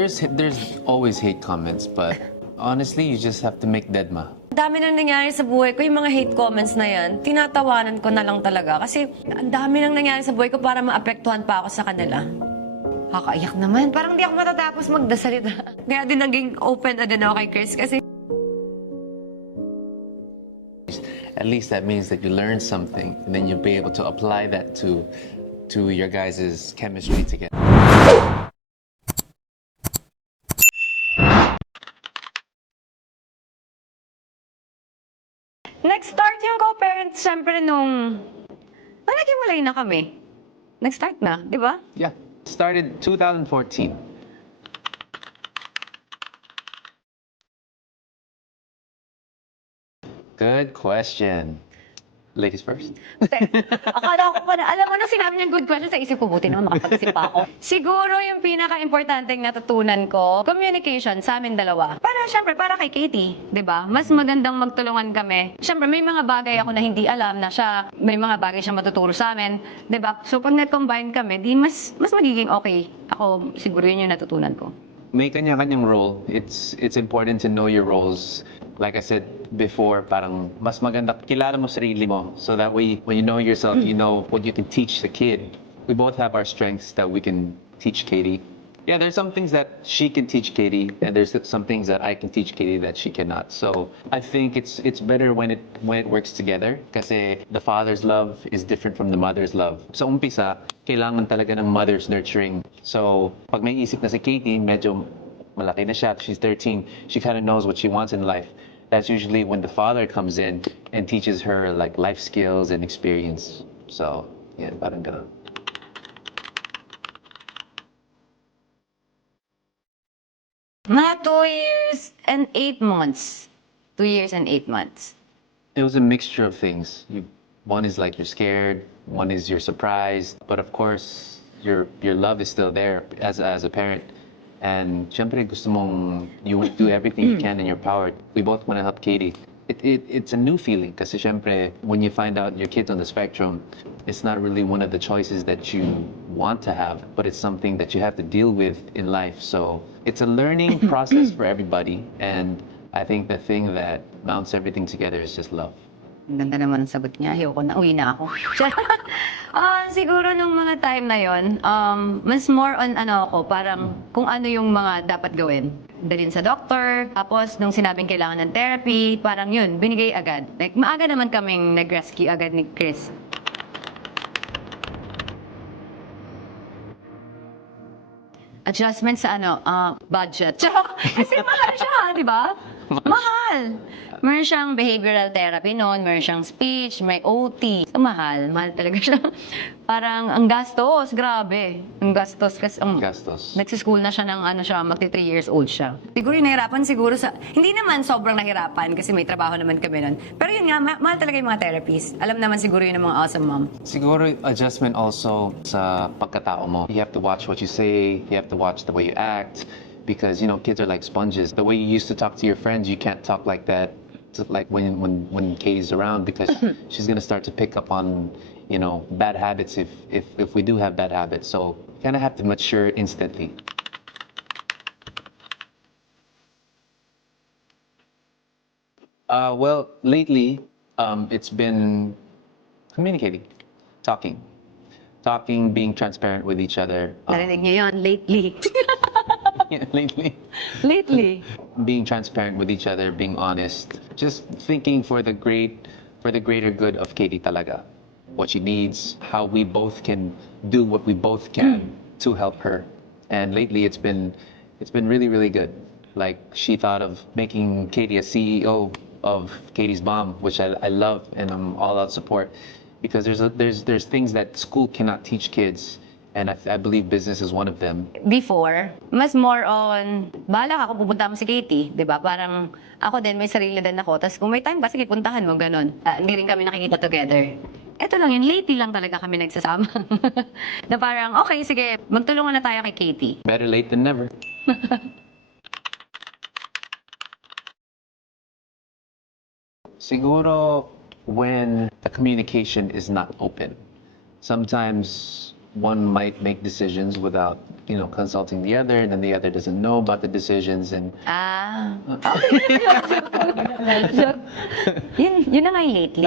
There's always hate comments, but honestly, you just have to make dedma. Ang dami nang nangyari sa buhay ko, yung mga hate comments na yan, tinatawanan ko na lang talaga. Kasi ang dami nang nangyari sa buhay ko para maapektuhan pa ako sa kanila. Kakaiyak naman. Parang di ako matatapos magdasalita. Kaya din naging open na din ako kay Chris kasi At least that means that you learn something, and then you'll be able to apply that to your guys' chemistry together. nag-start yung co-parents syempre nung naghiwalay na kami. Nag-start na, di ba? Yeah, started 2014. Good question. Ladies first. Akala ko pa na, alam mo na sinabi niyang good question sa isip ko, buti naman makapag-isip pa ako. Siguro yung pinaka-importanteng natutunan ko, communication sa amin dalawa. Syempre, para kay Katie, di ba? Mas magandang magtulungan kami. Syempre, may mga bagay ako na hindi alam na siya, may mga bagay siya matuturo sa amin, di ba? So, pag nag-combine kami, di mas magiging okay. Ako, siguro yun yung natutunan ko. May kanya-kanyang role. It's important to know your roles. Like I said before, parang mas maganda kilala mo sarili mo, so that way when you know yourself, you know what you can teach the kid. We both have our strengths that we can teach Katie. Yeah, there's some things that she can teach Katie, and there's some things that I can teach Katie that she cannot. So I think it's better when it works together, kasi the father's love is different from the mother's love. Sa umpisa, kailangan talaga ng mother's nurturing. So pag may isip na si Katie, medyo malaki na siya, she's 13, she kind of knows what she wants in life. That's usually when the father comes in and teaches her like life skills and experience. So yeah, parang ganun. Mga 2 years and 8 months. 2 years and 8 months. It was a mixture of things. One is like you're scared, one is you're surprised, but of course your love is still there as a parent. And syempre gusto mong you want to do everything you can in your power. We both want to help Katie. It's a new feeling kasi syempre when you find out your kid's on the spectrum, it's not really one of the choices that you want to have, but it's something that you have to deal with in life. So it's a learning process for everybody, and I think the thing that mounts everything together is just love. Ang ganda naman ang sagot niya. Ayoko na, uwi na ako. Siguro nung mga time na yon, mas more on ako, parang kung ano yung mga dapat gawin. Dalhin sa doctor, tapos nung sinabing kailangan ng therapy, parang yun, binigay agad. Like, maaga naman kaming nag-rescue agad ni Chris. Adjustment sa budget. Kasi mahal siya, di ba? Mahal. Meron siyang behavioral therapy noon, meron siyang speech, may OT. So, mahal talaga siya. Parang ang gastos, grabe. Ang gastos kasi Gastos. nagsischool na siya ng magti 3 years old siya. Siguro yung nahirapan hindi naman sobrang nahirapan kasi may trabaho naman kami noon. Pero yun nga, mahal talaga yung mga therapies. Alam naman siguro yun ng mga awesome mom. Siguro adjustment also sa pagkatao mo. You have to watch what you say, you have to watch the way you act, because kids are like sponges. The way you used to talk to your friends, you can't talk like that like when Katie's around, because she's gonna start to pick up on bad habits if we do have bad habits. So kind of have to mature instantly. Well, lately, it's been communicating, talking, being transparent with each other. Narinig niyo yun, lately. Yeah, lately. Lately. Being transparent with each other, being honest, just thinking for the greater good of Katie talaga. What she needs, how we both can do what we both can to help her. And lately it's been really, really good. Like, she thought of making Katie a CEO of Katie's Mom, which I love, and I'm all out support, because there's things that school cannot teach kids. And I believe business is one of them. Before, mas more on, bahala ka kung pupunta mo si Katie, di ba? Parang ako din, may sarili din ako. Tapos kung may time ba, sige, puntahan mo, ganun. Hindi rin kami nakikita together. Ito lang yun, lately lang talaga kami nagsasama. Na parang, okay, sige, magtulungan na tayo kay Katie. Better late than never. Siguro when the communication is not open. Sometimes one might make decisions without, consulting the other, and then the other doesn't know about the decisions, and Ah. Yun na nga yung lately.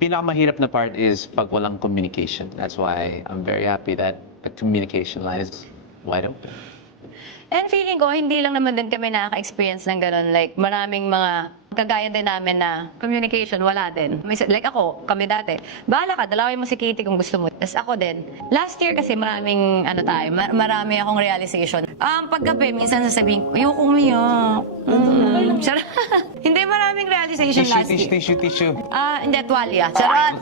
pinakamahirap na part is pag walang communication. That's why I'm very happy that the communication line is wide open. And feeling ko, hindi lang naman din kami nakaka-experience ng ganun. Like, maraming mga kagaya din namin na communication, wala din. Like ako, kami dati, bahala ka, dalawin mo si Katie kung gusto mo. Tapos ako din. Last year kasi maraming, marami akong realization. Paggabi, minsan sasabihin ko, ayoko umiyak. Charot. Hindi maraming realization last year. Tissue. Hindi, tuwalya. Charot.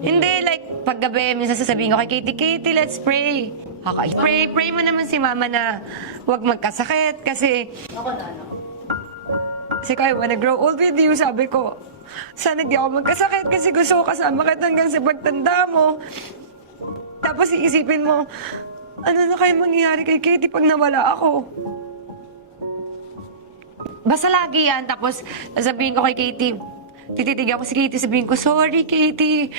Hindi, like, paggabi, minsan sasabihin ko kay Katie, let's pray. Pray mo naman si mama na huwag magkasakit kasi I wanna grow old with you, sabi ko. Sana di ako magkasakit kasi gusto ko kasama kita hanggang sa pagtanda mo. Tapos iisipin mo, ano na kayo mangyayari kay Katie pag nawala ako? Basta lagi yan. Tapos sasabihin ko kay Katie, tititigan ko si Katie, sabihin ko, sorry Katie,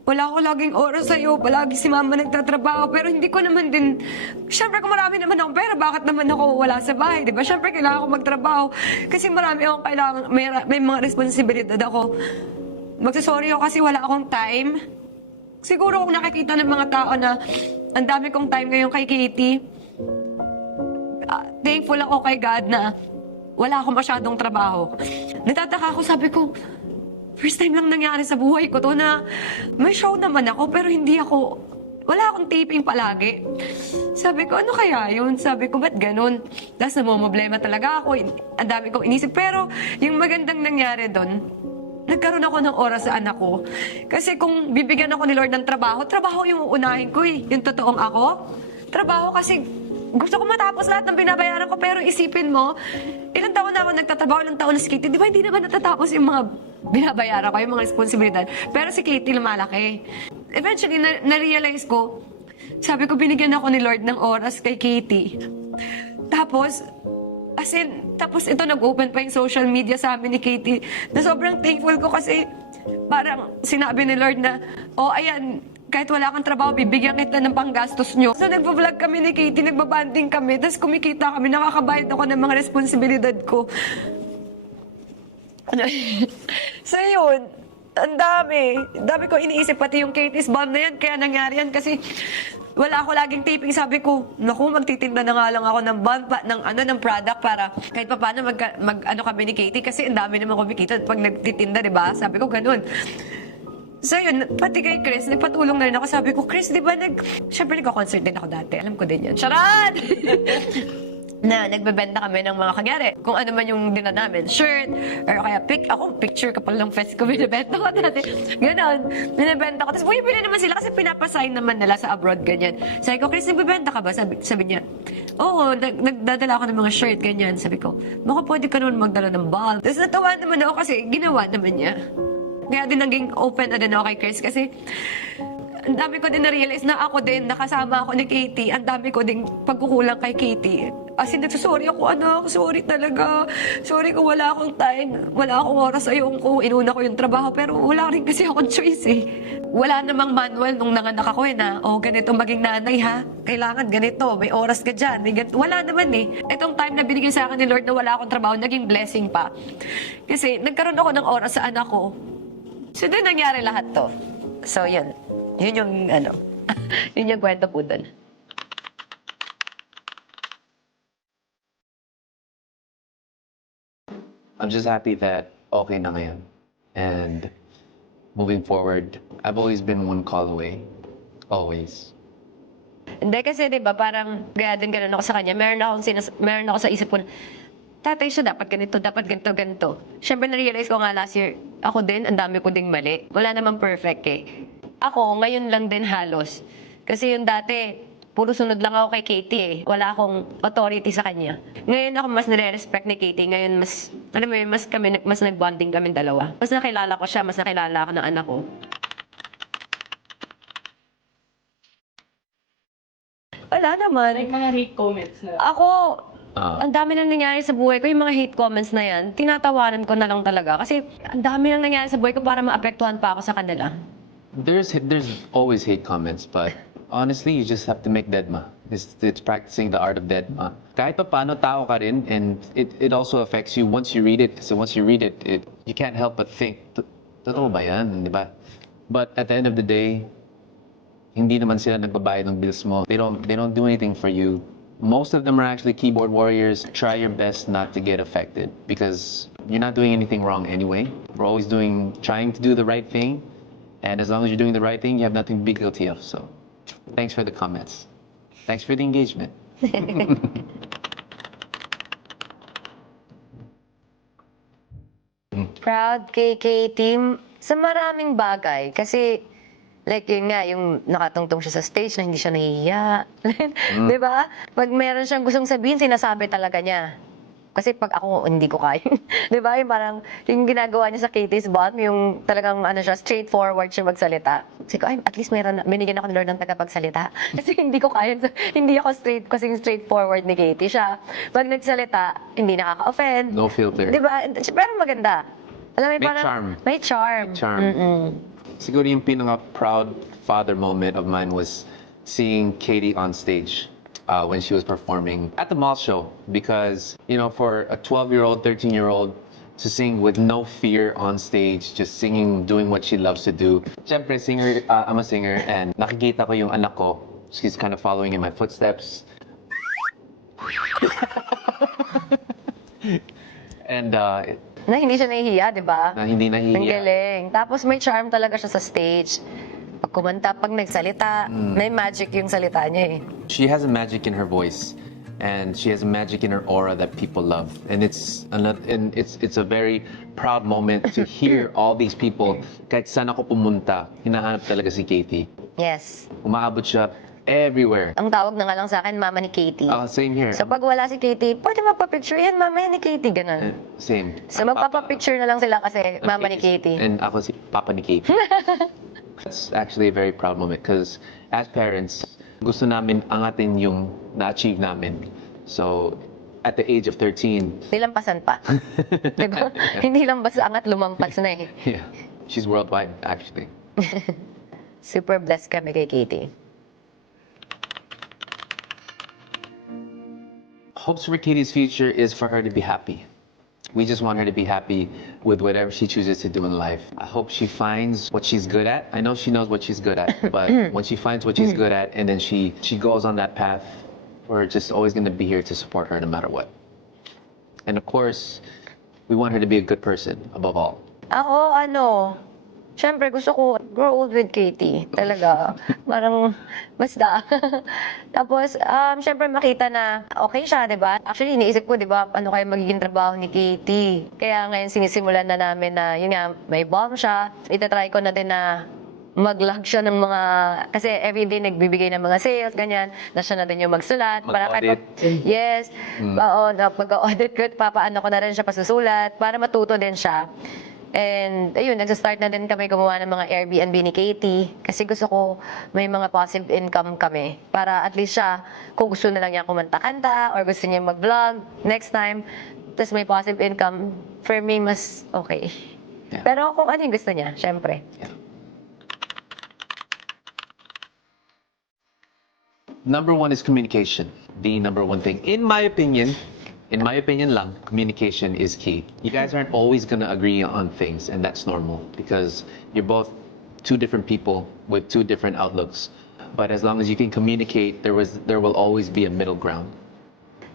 wala ako laging oras sa'yo, palagi si mama nagtatrabaho, pero hindi ko naman din, syempre kung marami naman akong pera, bakit naman ako wala sa bahay, di ba? Syempre kailangan ko magtrabaho, kasi marami akong kailangan, may mga responsibilidad ako. Magsasorry ako kasi wala akong time. Siguro kung nakikita ng mga tao na ang dami kong time ngayon kay Katie, thankful ako kay God na wala akong masyadong trabaho. Natataka ako, sabi ko, first time lang nangyari sa buhay ko to na may show naman ako pero wala akong taping palagi. Sabi ko, ano kaya yun? Sabi ko, ba't ganun? Tapos namumblema talaga ako. Ang dami kong inisip. Pero yung magandang nangyari doon, nagkaroon ako ng oras sa anak ko. Kasi kung bibigyan ako ni Lord ng trabaho yung uunahin ko eh. Yung totoong ako. Trabaho kasi gusto ko matapos lahat ng binabayaran ko, pero isipin mo, ilang taon na ako nagtatrabaho, ilang taon na si Katie, di ba hindi naman natatapos yung mga binabayaran ko, yung mga responsibilidad. Pero si Katie lumalaki. Eventually, na-realize ko, sabi ko, binigyan ako ni Lord ng oras kay Katie. Tapos ito nag-open pa yung social media sa amin ni Katie, na sobrang thankful ko kasi parang sinabi ni Lord na, ayan, kahit wala kang trabaho, bibigyan kita ng panggastos nyo. So, nagpo-vlog kami ni Katie, nagbabanding kami, tapos kumikita kami, nakakabayad ako ng mga responsibilidad ko. So, yun, ang dami ko iniisip, pati yung Katie's Bomb na yan, kaya nangyari yan kasi wala ako laging taping. Sabi ko, naku, magtitinda na nga lang ako ng bomb, ng product para kahit pa paano kami ni Katie kasi ang dami naman kumikita pag nagtitinda, di ba? Sabi ko, ganun. So yun, pati kay Chris, nagpatulong na rin ako. Sabi ko, Chris, di ba siyempre nagko-concert din ako dati. Alam ko din yan. Charot! Na nagbebenta kami ng mga kagyari. Kung ano man yung dila namin. Shirt, or kaya picture kapal ng fest ko, binibenta ko dati. Ganon, binibenta ko. Tapos bumibili naman sila kasi pinapasign naman nila sa abroad, ganyan. Sabi ko, Chris, nagbebenta ka ba? Sabi niya, oo, nagdadala ako ng mga shirt, ganyan. Sabi ko, baka pwede ka naman magdala ng ball. Tapos natawa naman ako kasi ginawa naman niya. Kaya din naging open na din ako kay Chris kasi ang dami ko din na-realize na ako din, nakasama ako ni Katie, ang dami ko din pagkukulang kay Katie. As in, nagsasorry ako, anak, sorry talaga. Sorry kung wala akong time, wala akong oras sa'yo kung inuna ko yung trabaho, pero wala rin kasi akong choice eh. Wala namang manual nung nanganak ako na, ganito maging nanay ha, kailangan ganito, may oras ka dyan, may ganito. Wala naman eh. Itong time na binigay sa akin ni Lord na wala akong trabaho, naging blessing pa. Kasi nagkaroon ako ng oras sa anak ko. So, doon nangyari lahat to. So, yun. Yun yung, yun yung kwento po doon. I'm just happy that okay na ngayon. And moving forward, I've always been one call away. Always. Hindi kasi, di ba, parang gaya din ganun ako sa kanya. Meron ako sa isip ko, tatay siya, dapat ganito, ganito. Siyempre, na-realize ko nga last year, ako din, ang dami ko ding mali. Wala namang perfect eh. Ako, ngayon lang din halos. Kasi yung dati, puro sunod lang ako kay Katie eh. Wala akong authority sa kanya. Ngayon ako mas nire-respect ni Katie. Ngayon mas, alam mo yun, mas nag-bonding kami dalawa. Mas nakilala ko siya, mas nakilala ako ng anak ko. Wala naman. Like mga hate comments na. Ako, ang dami nang nangyari sa buhay ko, yung mga hate comments na yan, tinatawanan ko na lang talaga. Kasi ang dami nang nangyari sa buhay ko para maapektuhan pa ako sa kanila. There's always hate comments, but honestly, you just have to make deadma. It's practicing the art of deadma. Kahit pa paano tao ka rin, and it also affects you once you read it. So once you read it, you can't help but think, totoo ba yan, di ba? But at the end of the day, hindi naman sila nagbabayad ng bills mo. They don't do anything for you. Most of them are actually keyboard warriors. Try your best not to get affected because you're not doing anything wrong anyway. We're always trying to do the right thing. And as long as you're doing the right thing, you have nothing to be guilty of. So, thanks for the comments. Thanks for the engagement. Proud kay Katie sa maraming bagay. Kasi, like yun nga, yung nakatungtong siya sa stage na hindi siya nahihiya. Di ba? Pag meron siyang gustong sabihin, sinasabi talaga niya. Kasi pag ako, hindi ko kaya. Di ba? Yung parang, yung ginagawa niya sa Katie's Bomb, yung talagang ano siya, straightforward siya magsalita. Kasi ko, ay, at least binigyan ako ng Lord ng tagapagsalita. Kasi hindi ko kaya, hindi ako kasing straightforward ni Katie siya. Pag nagsalita, hindi nakaka-offend. No filter. Di ba? Pero maganda. Alam mo, May parang, charm. May charm. May charm. Mm-mm. Siguro yung pinaka-proud father moment of mine was seeing Katie on stage when she was performing at the mall show. Because, you know, for a 12-year-old, 13-year-old to sing with no fear on stage, just singing, doing what she loves to do. Siyempre, I'm a singer, and nakikita ko yung anak ko. She's kind of following in my footsteps. And Na hindi siya nahihiya, di ba? na hindi Ang nahihiya. galing. Tapos may charm talaga siya sa stage. Pag kumanta, pag nagsalita, may magic yung salita niya eh. She has a magic in her voice, and she has a magic in her aura that people love. And it's a very proud moment to hear all these people. Kahit saan ako pumunta, hinahanap talaga si Katie. Yes. Umaabot siya everywhere. Ang tawag na nga lang sa akin, mama ni Katie. Same here. So pag wala si Katie, pwede magpa-picture yan, mama yan ni Katie, ganun. Same. So magpapa-picture na lang sila kasi mama ni Katie. And ako si Papa ni Katie. That's actually a very proud moment because as parents, gusto namin angatin yung na-achieve namin. So, at the age of 13, Nilampasan pa. Diba? Hindi lang basta angat, lumampas na eh. yeah, she's worldwide actually. Super blessed kami kay Katie. Hopes for Katie's future is for her to be happy. We just want her to be happy with whatever she chooses to do in life. I hope she finds what she's good at. I know she knows what she's good at, but when she finds what she's good at and then she goes on that path, we're just always going to be here to support her no matter what. And of course, we want her to be a good person above all. Ako, syempre gusto ko grow old with Katie. Talaga. Parang, basta. Tapos, syempre makita na okay siya, di ba? Actually, iniisip ko, di ba, ano kaya magiging trabaho ni Katie. Kaya ngayon sinisimulan na namin na, yun nga, may bomb siya. Itatry ko na din na mag-log siya ng mga, kasi everyday nagbibigay ng mga sales, ganyan, na siya na din yung magsulat. Mag-audit. Yes. Oo, pag-audit ko, papaano ko na rin siya pasusulat para matuto din siya. And ayun, nagsa-start na din kami gumawa ng mga Airbnb ni Katie kasi gusto ko may mga passive income kami para at least siya, kung gusto na lang niya kumanta-kanta or gusto niya mag-vlog next time, tapos may passive income, for me, mas okay. Yeah. Pero kung ano yung gusto niya, syempre. Number one is communication. The number one thing. In my opinion lang, communication is key. You guys aren't always gonna agree on things, and that's normal because you're both two different people with two different outlooks. But as long as you can communicate, there will always be a middle ground.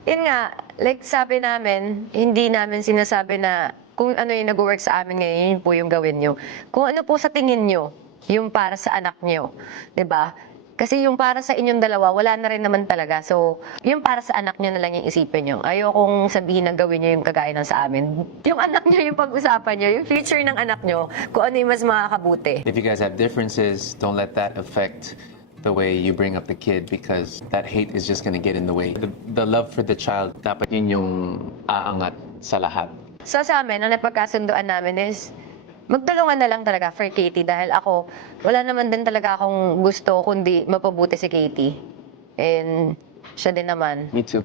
Yun nga, like sabi namin, hindi namin sinasabi na kung ano yung nag-work sa amin ngayon, yun po yung gawin nyo. Kung ano po sa tingin nyo, yung para sa anak nyo. 'Di ba? Kasi yung para sa inyong dalawa, wala na rin naman talaga. So, yung para sa anak nyo na lang yung isipin nyo. Ayokong sabihin na gawin nyo yung kagaya ng sa amin. Yung anak nyo yung pag-usapan nyo, yung future ng anak nyo, kung ano yung mas makakabuti. If you guys have differences, don't let that affect the way you bring up the kid because that hate is just gonna get in the way. The love for the child, dapat yun yung aangat sa lahat. So sa amin, ang napagkasunduan namin is, magtulungan na lang talaga for Katie dahil ako, wala naman din talaga akong gusto kundi mapabuti si Katie. And siya din naman. Me too.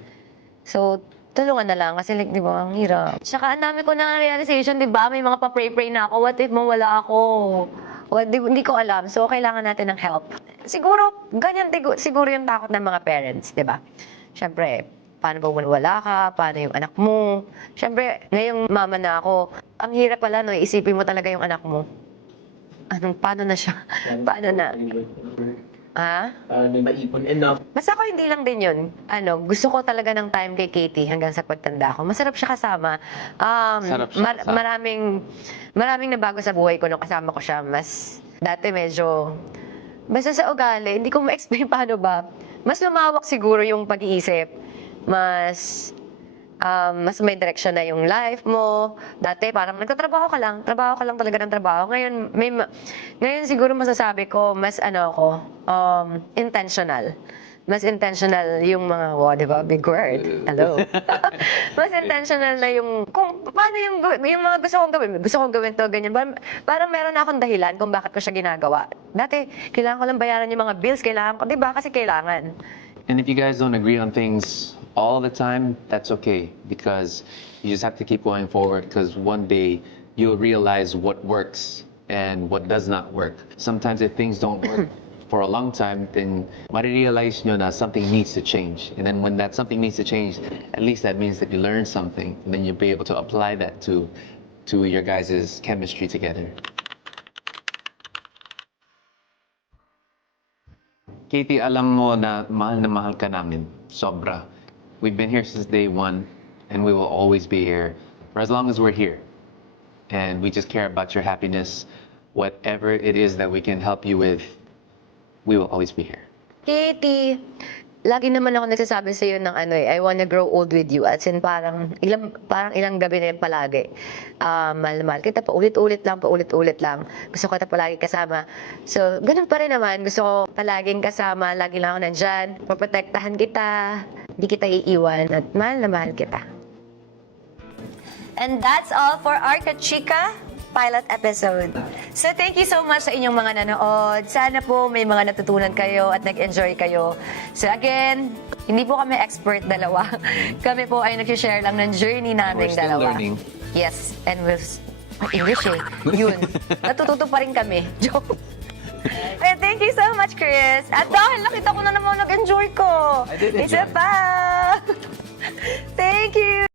So, tulungan na lang kasi like, di ba, ang hirap. Tsaka ang dami ko na realization, di ba, may mga pa-pray-pray na ako. What if mawala ako? Well, hindi ko alam. So, kailangan natin ng help. Siguro, ganyan siguro yung takot ng mga parents, di ba? Siyempre, paano ba wala ka? Paano yung anak mo? Siyempre, ngayong mama na ako, ang hirap pala, no? Isipin mo talaga yung anak mo. Paano na siya? Paano na? Ha? Para may maipon enough. Basta ako hindi lang din yun. Gusto ko talaga ng time kay Katie hanggang sa pagtanda ko. Masarap siya kasama. Sarap siya kasama. Maraming nabago sa buhay ko nung kasama ko siya. Dati medyo, basta sa ugali, hindi ko ma-explain paano ba. Mas lumawak siguro yung pag-iisip. Mas may direction na yung life mo. Dati parang nagtatrabaho ka lang talaga ng trabaho. Ngayon siguro masasabi ko, mas intentional. Mas intentional yung mga, di ba? Big word. Hello. Mas intentional na yung, kung paano yung mga gusto kong gawin. Gusto kong gawin to, ganyan. Parang meron na akong dahilan kung bakit ko siya ginagawa. Dati, kailangan ko lang bayaran yung mga bills. Kailangan ko, di ba? Kasi kailangan. And if you guys don't agree on things all the time, that's okay, because you just have to keep going forward, because one day you'll realize what works and what does not work. Sometimes if things don't work for a long time, then marirealize nyo na something needs to change. And then when that something needs to change, at least that means that you learned something, and then you'll be able to apply that to your guys' chemistry together. Katie, alam mo na mahal ka namin. Sobra. We've been here since day one, and we will always be here for as long as we're here. And we just care about your happiness. Whatever it is that we can help you with, we will always be here. Katie, lagi naman ako nagsasabi sa iyo ng I wanna grow old with you. As in parang ilang gabi na yun palagi. Mahal kita, paulit-ulit lang. Gusto ko kita palagi kasama. So, ganun pa rin naman. Gusto ko palaging kasama, lagi lang ako nandyan. Paprotektahan kita, hindi kita iiwan, at mahal na mahal kita. And that's all for our Kachika pilot episode. So thank you so much sa inyong mga nanood. Sana po may mga natutunan kayo at nag-enjoy kayo. So again, hindi po kami expert dalawa. Kami po ay nag-share lang ng journey naming We're still dalawa. learning. Yes, and English Yun. Natututo pa rin kami. Joke. And thank you so much, Chris. At dahil nakita ko na naman nag-enjoy ko. I did enjoy. Isa pa. Thank you.